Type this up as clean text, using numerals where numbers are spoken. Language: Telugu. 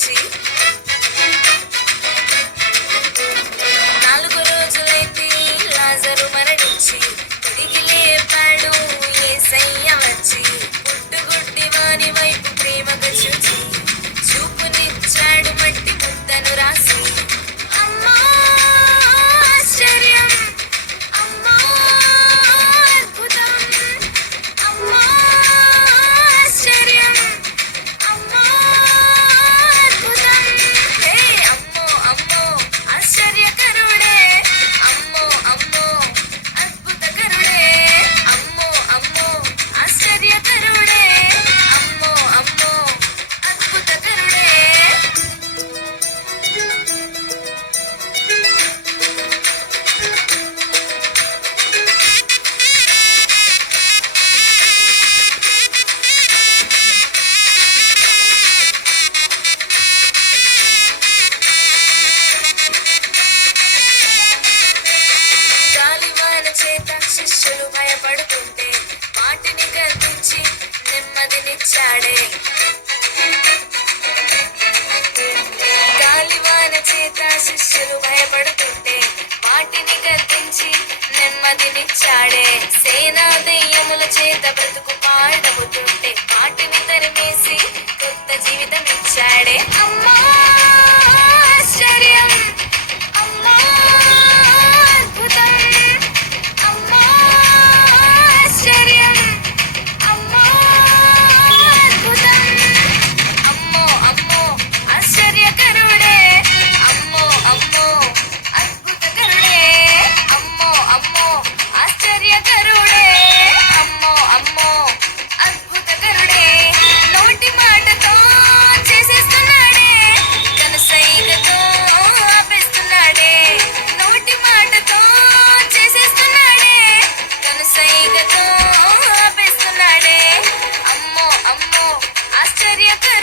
వచ్చి 4 రోజులైతే లాజరు మరణించి తిరిగి లేపాడు యేసయ్య వచ్చి పుట్టుగుడ్డి వాని వైపు ప్రేమగా చూచి చూపునిచ్చాడు మట్టి ముద్దను రాసి అమ్మా ఆశ్చర్యం అమ్మా అద్భుతం అమ్మా ఆశ్చర్యం అమ్మా అద్భుతం హే అమ్మో అమ్మో ఆశ్చర్యకరుడే అమ్మో అమ్మో అద్భుతకరుడే అమ్మో అమ్మో ఆశ్చర్యకరుడే అమ్మో అమ్మో అద్భుతకరుడే గాలివాన చేత శిష్యులు భయపడుతుంటే వాటిని గర్తించి నెమ్మదినిచ్చాడే గాలివాన చేత శిష్యులు భయపడుతుంటే వాటిని గర్తించి నెమ్మదినిచ్చాడే సేనా దెయ్యముల చేత బ్రతుకు పాడవుతుంటే వాటిని తరిమేసి కొత్త జీవితం ఇచ్చాడే అమ్మా ఆశ్చర్యం అమ్మా అద్భుతం అమ్మా ఆశ్చర్యం అమ్మా అద్భుతం అమ్మో అమ్మో ఆశ్చర్యకరుడే అమ్మో అమ్మో అద్భుతకరుడే అమ్మో అమ్మో ఆశ్చర్యకరుడే అమ్మో అమ్మో అద్భుతకరుడే నోటి మాటతో చేసేస్తున్నాడే కనుసైగతో ఆపేస్తున్నాడే నోటి మాటతో చేసేస్తున్నాడే కనుసైగతో ఆపేస్తున్నాడే అమ్మో అమ్మో ఆశ్చర్యకరుడే